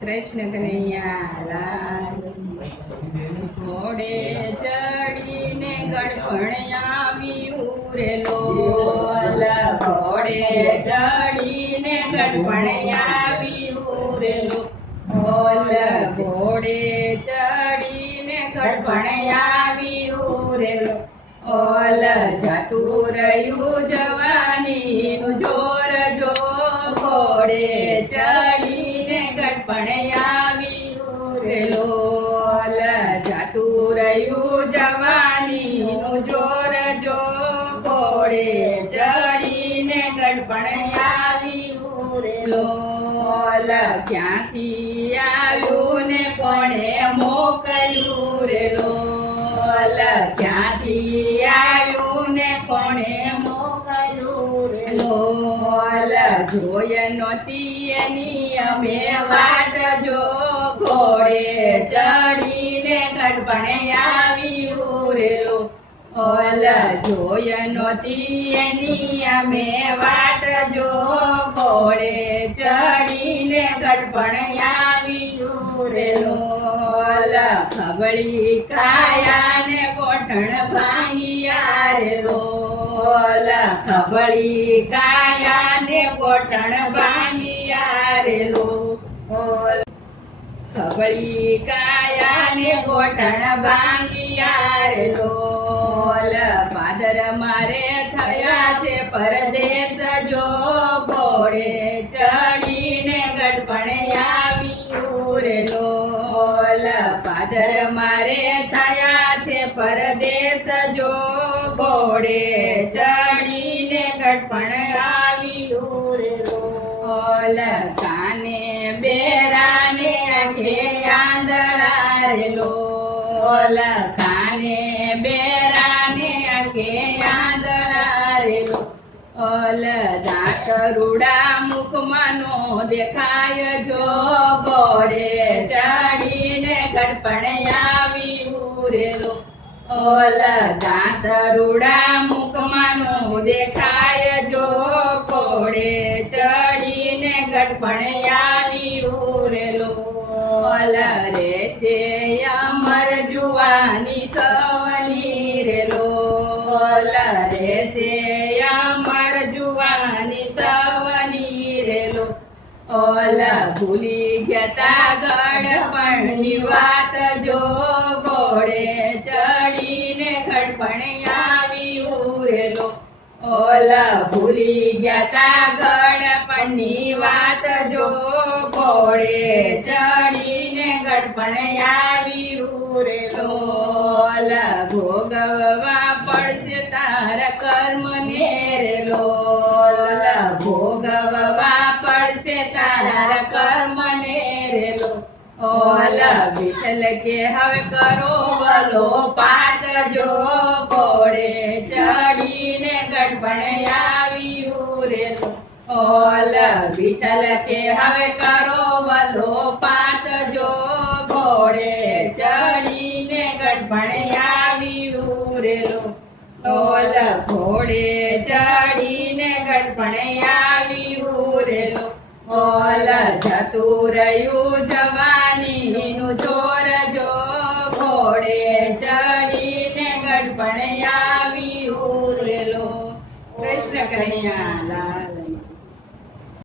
કૃષ્ણ કનૈયા ઘોડે ચડીને ગડપણ આવી ઉરેલો. ઘોડે ચડીને ગડપણ આવી ઉરેલો. ઓલ ઘોડે ચડીને ગડપણ આવ્યું ઓલ જતું રહ્યું જવાનીનું જોર જો, ઘોડે ગડપણ આવી ઉરેલો રહ્યું જવાનીનું જોર જો ચડીને ઉરેલો ઓલ ક્યાંથી આવ્યું ને કોણે મોકલ્યું રેલો ઓલ ક્યાંથી આવ્યું જોય નહોતી એની અમે વાટ જો ઘોડે ચડીને ગડપણે આવી ઉરેલો ઓલ જોય નહોતી એની અમે વાટ જો ઘોડે ચડીને ગડપણ આવી ઉરેલો ઓલ ખબડી કાયા ને કોઠણ ભાંગી રેલો. ઓલ કાયા ને કોઠણ બાંધિયા રે લો ખબડી કાયા ને ગોઠણ બાંધિયા રે લોલ પાદર મારે થયા છે પરદેશ જો ઘોડે ચડીને ગડપણ આવી રે લોલ પાદર મારે થયા છે પરદેશ જો ઘોડે ચડીને મુખમાંનો દેખાય જો ગોડે ચડીને ગડપણ આવી ઉરેલો ઓલ દાંત રૂડા મુખમાંનો દેખાય આવી ઉરેલો ઓલ રે સે અમર જુવાની સવની રેલો. ઓલ રે સે અમર જુવાની સવની રેલો. ઓલા ભૂલી ગયા ગડપણની વાત જો ઘોડે ચડીને ગડપણ આવી ઉરેલો. ઓલા ભૂલી ગયા ગડપણની વાત જો ઘોડે ચડીને ગઢપણ આવી ઉરેલો લોલ ભોગવવા પડશે તારા કર્મ નેરે રેલો ઓલ ભોગવવા પડશે તારા કર્મ ને રેલો ઓલ વિઠલ કે હવે કરો વલો પાત જો વિઠ્ઠલ કે હવે કરો વલો પાત જો ઘોડે ચડીને ગડપણ આવી ઉરેલો ઓલ ઘોડે ચડીને ગડપણ આવી ઉરેલો ઓલ જતું રહ્યું જવાનીનું જોર જો ઘોડે ચડીને ગડપણ આવી ઉરેલો કૃષ્ણ કનૈયા